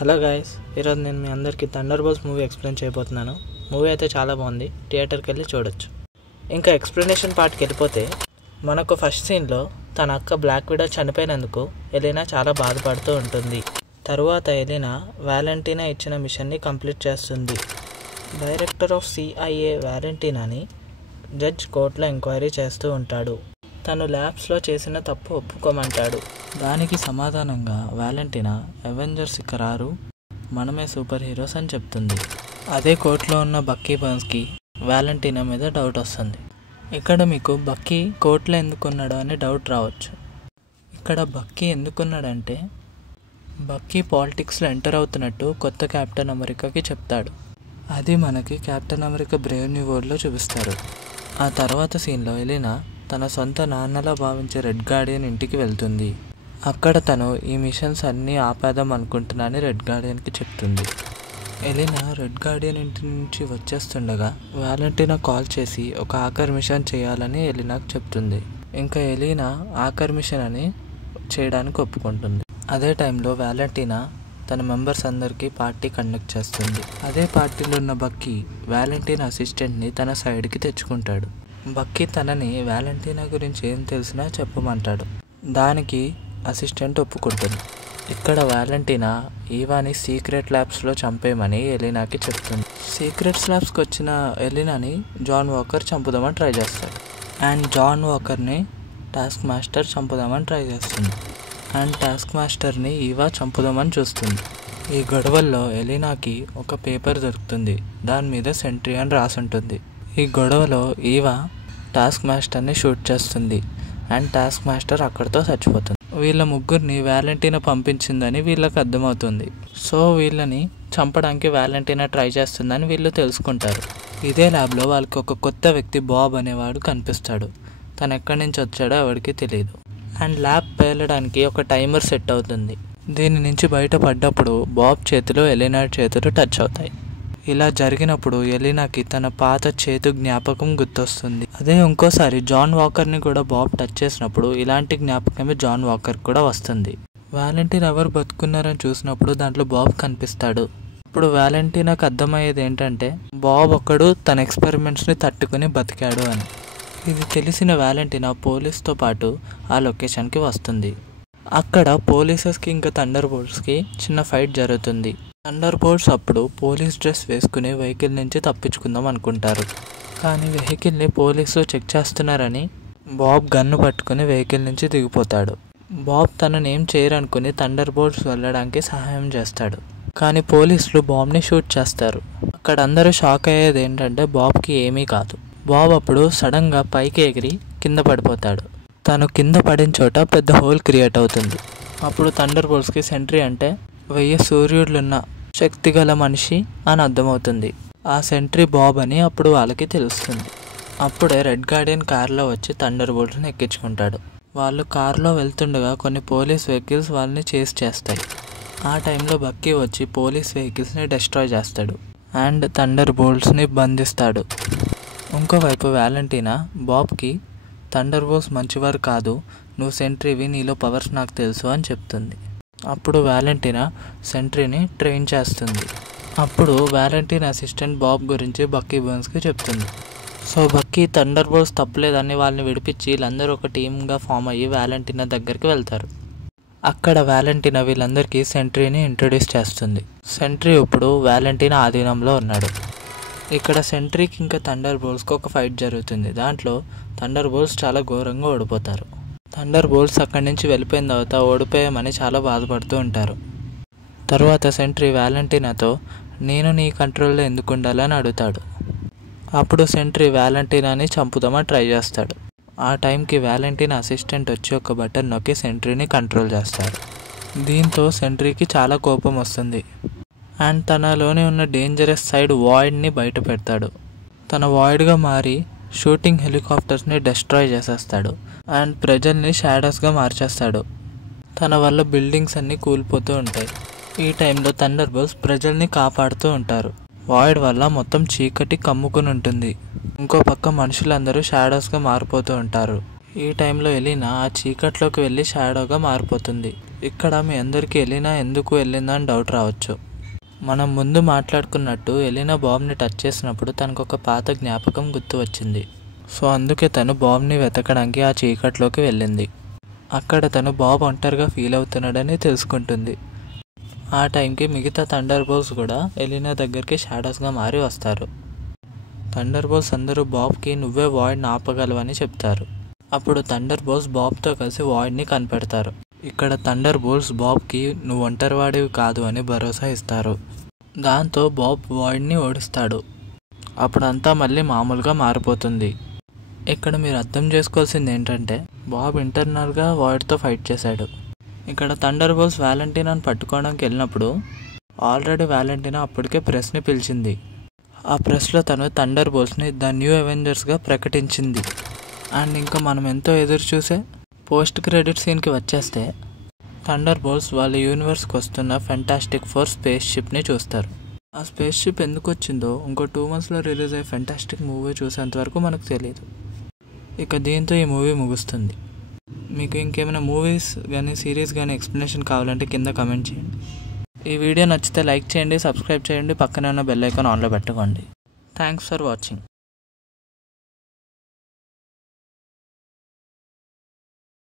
Hello guys, ఈరోజు నేను మీ అందరికీ థండర్ బోల్ట్స్ మూవీ ఎక్స్ప్లెయిన్ చేయబోతున్నాను. మూవీ అయితే చాలా బాగుంది, థియేటర్కి వెళ్ళి చూడొచ్చు. ఇంకా ఎక్స్ప్లెనేషన్ పార్ట్కి వెళ్ళిపోతే మనకు ఫస్ట్ సీన్లో తన అక్క బ్లాక్ విడో చనిపోయినందుకు ఎలీనా చాలా బాధపడుతూ ఉంటుంది. తరువాత ఎలీనా వాలెంటీనా ఇచ్చిన మిషన్ని కంప్లీట్ చేస్తుంది. డైరెక్టర్ ఆఫ్ CIA వాలెంటీనాని జడ్జ్ కోర్టులో ఎంక్వైరీ చేస్తూ ఉంటాడు. తను ల్యాబ్స్లో చేసిన తప్పు ఒప్పుకోమంటాడు. దానికి సమాధానంగా వాలెంటీనా అవెంజర్స్ ఇక రారు, మనమే సూపర్ హీరోస్ అని చెప్తుంది. అదే కోర్టులో ఉన్న బక్కీ బర్న్స్కి వాలెంటీనా మీద డౌట్ వస్తుంది. ఇక్కడ మీకు బక్కీ కోర్టులో ఎందుకున్నాడు అని డౌట్ రావచ్చు. ఇక్కడ బక్కీ ఎందుకున్నాడంటే బక్కీ పాలిటిక్స్లో ఎంటర్ అవుతున్నట్టు కొత్త కెప్టెన్ అమెరికాకి చెప్తాడు. అది మనకి కెప్టెన్ అమెరికా బ్రేవ్ న్యూ వరల్డ్లో చూపిస్తారు. ఆ తర్వాత సీన్లో ఎలీనా తన సొంత నాన్నలా భావించే రెడ్ గార్డియన్ ఇంటికి వెళ్తుంది. అక్కడ తను ఈ మిషన్స్ అన్నీ ఆపేద్దాం అనుకుంటున్నానని రెడ్ గార్డియన్కి చెప్తుంది. ఎలీనా రెడ్ గార్డియన్ ఇంటి నుంచి వచ్చేస్తుండగా వాలెంటీనా కాల్ చేసి ఒక ఆఖరి మిషన్ చేయాలని ఎలీనాకు చెప్తుంది. ఇంకా ఎలీనా ఆఖరి మిషన్ అని చేయడానికి ఒప్పుకుంటుంది. అదే టైంలో వాలెంటీనా తన మెంబర్స్ అందరికీ పార్టీ కండక్ట్ చేస్తుంది. అదే పార్టీలో ఉన్న బక్కీ వాలెంటీనా అసిస్టెంట్ని తన సైడ్కి తెచ్చుకుంటాడు. బక్కీ తనని వాలెంటీనా గురించి ఏం తెలిసినా చెప్పమంటాడు. దానికి అసిస్టెంట్ ఒప్పుకుంటుంది. ఇక్కడ వాలెంటీనా ఈవాని సీక్రెట్ ల్యాబ్స్లో చంపేయమని ఎలీనాకి చెప్తుంది. సీక్రెట్ ల్యాబ్స్కి వచ్చిన ఎలీనాని జాన్ వాకర్ చంపుదామని ట్రై చేస్తాడు. అండ్ జాన్ వాకర్ని టాస్క్ మాస్టర్ చంపుదామని ట్రై చేస్తుంది. అండ్ టాస్క్ మాస్టర్ని ఈవా చంపుదామని చూస్తుంది. ఈ గొడవల్లో ఎలీనాకి ఒక పేపర్ దొరుకుతుంది. దాని మీద సెంట్రీ అని రాసుంటుంది. ఈ గొడవలో ఈవా టాస్క్ మాస్టర్ని షూట్ చేస్తుంది. అండ్ టాస్క్ మాస్టర్ అక్కడితో చచ్చిపోతుంది. వీళ్ళ ముగ్గురిని వాలెంటీనా పంపించిందని వీళ్ళకి అర్థమవుతుంది. సో వీళ్ళని చంపడానికి వాలెంటీనా ట్రై చేస్తుందని వీళ్ళు తెలుసుకుంటారు. ఇదే ల్యాబ్లో వాళ్ళకి ఒక కొత్త వ్యక్తి బాబ్ అనేవాడు కనిపిస్తాడు. తను ఎక్కడి నుంచి వచ్చాడో ఎవరికి తెలియదు. అండ్ ల్యాబ్ పేలడానికి ఒక టైమర్ సెట్ అవుతుంది. దీని నుంచి బయటపడ్డప్పుడు బాబ్ చేతిలో ఎలీనా చేతులు టచ్ అవుతాయి. ఇలా జరిగినప్పుడు ఎలీనాకి తన పాత చేతు జ్ఞాపకం గుర్తొస్తుంది. అదే ఇంకోసారి జాన్ వాకర్ని కూడా బాబ్ టచ్ చేసినప్పుడు ఇలాంటి జ్ఞాపకమే జాన్ వాకర్ కూడా వస్తుంది. వాలెంటీనా ఎవరు బతుకున్నారని చూసినప్పుడు దాంట్లో బాబ్ కనిపిస్తాడు. ఇప్పుడు వాలెంటీనాకు అర్థమయ్యేది ఏంటంటే బాబ్ ఒక్కడు తన ఎక్స్పెరిమెంట్స్ని తట్టుకుని బతికాడు అని. ఇది తెలిసిన వాలెంటీనా పోలీస్తో పాటు ఆ లొకేషన్కి వస్తుంది. అక్కడ పోలీసెస్కి ఇంకా థండర్ బోల్ట్స్కి చిన్న ఫైట్ జరుగుతుంది. థండర్ బోల్ట్స్ అప్పుడు పోలీస్ డ్రెస్ వేసుకుని వెహికల్ నుంచి తప్పించుకుందాం అనుకుంటారు. కానీ వెహికల్ని పోలీసులు చెక్ చేస్తున్నారని బాబ్ గన్ను పట్టుకుని వెహికల్ నుంచి దిగిపోతాడు. బాబ్ తనని ఏం చేయరనుకుని థండర్ బోల్ట్స్ వెళ్ళడానికి సహాయం చేస్తాడు. కానీ పోలీసులు బాబ్ని షూట్ చేస్తారు. అక్కడ అందరూ షాక్ అయ్యేది ఏంటంటే బాబ్కి ఏమీ కాదు. బాబ్ అప్పుడు సడన్గా పైకి ఎగిరి కింద పడిపోతాడు. తను కింద పడిన చోట పెద్ద హోల్ క్రియేట్ అవుతుంది. అప్పుడు థండర్ బోల్ట్స్కి సెంట్రీ అంటే 1000 సూర్యుడులున్న శక్తి గల మనిషి అని అర్థమవుతుంది. ఆ సెంట్రీ బాబ్ అని అప్పుడు వాళ్ళకి తెలుస్తుంది. అప్పుడే రెడ్ గార్డియన్ కార్లో వచ్చి థండర్ బోల్ట్స్ని ఎక్కించుకుంటాడు. వాళ్ళు కార్లో వెళ్తుండగా కొన్ని పోలీస్ వెహికల్స్ వాళ్ళని చేస్ చేస్తాయి. ఆ టైంలో బక్కీ వచ్చి పోలీస్ వెహికల్స్ని డిస్ట్రాయ్ చేస్తాడు అండ్ థండర్ బోల్ట్స్ని బంధిస్తాడు. ఇంకోవైపు వాలెంటీనా బాబ్కి థండర్ బోల్ట్స్ మంచివారు కాదు, నువ్వు సెంట్రీవి, నీలో పవర్స్ నాకు తెలుసు అని చెప్తుంది. అప్పుడు వాలెంటీనా సెంట్రీని ట్రైన్ చేస్తుంది. అప్పుడు వాలెంటీనా అసిస్టెంట్ బాబ్ గురించి బక్కీ బర్న్స్కి చెప్తుంది. సో బక్కీ థండర్ బోల్ట్స్ తప్పలేదని వాళ్ళని విడిపించి వీళ్ళందరూ ఒక టీమ్గా ఫామ్ అయ్యి వాలెంటీనా దగ్గరికి వెళ్తారు. అక్కడ వాలెంటీనా వీళ్ళందరికీ సెంట్రీని ఇంట్రొడ్యూస్ చేస్తుంది. సెంట్రీ ఇప్పుడు వాలెంటీనా ఆధీనంలో ఉన్నాడు. ఇక్కడ సెంట్రీకి ఇంకా థండర్ బోల్ట్స్కి ఒక ఫైట్ జరుగుతుంది. దాంట్లో థండర్ బోల్ట్స్ చాలా ఘోరంగా ఓడిపోతారు. థండర్ బోల్ట్స్ అక్కడి నుంచి వెళ్ళిపోయిన తర్వాత ఓడిపోయామని చాలా బాధపడుతూ ఉంటారు. తర్వాత సెంట్రీ వాలెంటీనాతో నేను నీ కంట్రోల్లో ఎందుకు ఉండాలని అడుగుతాడు. అప్పుడు సెంట్రీ వాలెంటీనాని చంపుదామని ట్రై చేస్తాడు. ఆ టైంకి వాలెంటీనా అసిస్టెంట్ వచ్చి ఒక బటన్ నొక్కి సెంట్రీని కంట్రోల్ చేస్తాడు. దీంతో సెంట్రీకి చాలా కోపం వస్తుంది అండ్ తనలోనే ఉన్న డేంజరస్ సైడ్ వాయిడ్ని బయట పెడతాడు. తన వాయిడ్గా మారి షూటింగ్ హెలికాప్టర్స్ని డిస్ట్రాయ్ చేసేస్తాడు అండ్ ప్రజల్ని షాడోస్గా మార్చేస్తాడు. తన వల్ల బిల్డింగ్స్ అన్నీ కూలిపోతూ ఉంటాయి. ఈ టైంలో థండర్ బోల్ట్స్ ప్రజల్ని కాపాడుతూ ఉంటారు. వాయిడ్ వల్ల మొత్తం చీకటి కమ్ముకుని ఉంటుంది. ఇంకో పక్క మనుషులందరూ షాడోస్గా మారిపోతూ ఉంటారు. ఈ టైంలో ఎలీనా ఆ చీకట్లోకి వెళ్ళి షాడోగా మారిపోతుంది. ఇక్కడ మీ అందరికీ ఎలినా ఎందుకు వెళ్ళిందా అని డౌట్ రావచ్చు. మనం ముందు మాట్లాడుకున్నట్టు ఎలినా బాబ్ని టచ్ చేసినప్పుడు తనకు ఒక పాత జ్ఞాపకం గుర్తు వచ్చింది. సో అందుకే తను బాబ్ని వెతకడానికి ఆ చీకట్లోకి వెళ్ళింది. అక్కడ తను బాబ్ ఒంటరిగా ఫీల్ అవుతున్నాడని తెలుసుకుంటుంది. ఆ టైంకి మిగతా థండర్ బోల్ట్స్ కూడా ఎలినా దగ్గరికి షాడోస్గా మారి వస్తారు. థండర్ బోల్ట్స్ అందరూ బాబ్కి నువ్వే వాయిడ్ని ఆపగలవని చెప్తారు. అప్పుడు థండర్ బోల్ట్స్ బాబ్తో కలిసి వాయిడ్ని కనిపెడతారు. ఇక్కడ థండర్ బోల్ట్స్ బాబ్కి నువ్వు ఒంటరివాడివి కాదు అని భరోసా ఇస్తారు. దాంతో బాబ్ వాయిడ్ని ఓడిస్తాడు. అప్పుడంతా మళ్ళీ మామూలుగా మారిపోతుంది. ఇక్కడ మీరు అర్థం చేసుకోవాల్సింది ఏంటంటే బాబ్ ఇంటర్నల్గా వాయిడ్తో ఫైట్ చేశాడు. ఇక్కడ థండర్ బోల్ట్స్ వ్యాలంటీనాను పట్టుకోవడానికి వెళ్ళినప్పుడు ఆల్రెడీ వ్యాలంటీనా అప్పటికే ప్రెస్ని పిలిచింది. ఆ ప్రెస్లో తను థండర్ బోల్ట్స్ని ద న్యూ అవెంజర్స్గా ప్రకటించింది. అండ్ ఇంకా మనం ఎంతో ఎదురు చూసే పోస్ట్ క్రెడిట్ సీన్కి వచ్చేస్తే థండర్ బోల్ట్స్ వాళ్ళ యూనివర్స్కి వస్తున్న ఫెంటాస్టిక్ ఫోర్ స్పేస్ షిప్ని చూస్తారు. ఆ స్పేస్ షిప్ ఎందుకు వచ్చిందో ఇంకో 2 monthsలో రిలీజ్ అయ్యే ఫెంటాస్టిక్ మూవీ చూసేంత వరకు మనకు తెలియదు. ఇక దీంతో ఈ మూవీ ముగుస్తుంది. మీకు ఇంకేమైనా మూవీస్ కానీ సిరీస్ కానీ ఎక్స్ప్లెనేషన్ కావాలంటే కింద కమెంట్ చేయండి. ఈ వీడియో నచ్చితే లైక్ చేయండి, సబ్స్క్రైబ్ చేయండి, పక్కనే ఉన్న బెల్ ఐకాన్ ఆన్లో పెట్టుకోండి. Thanks for watching.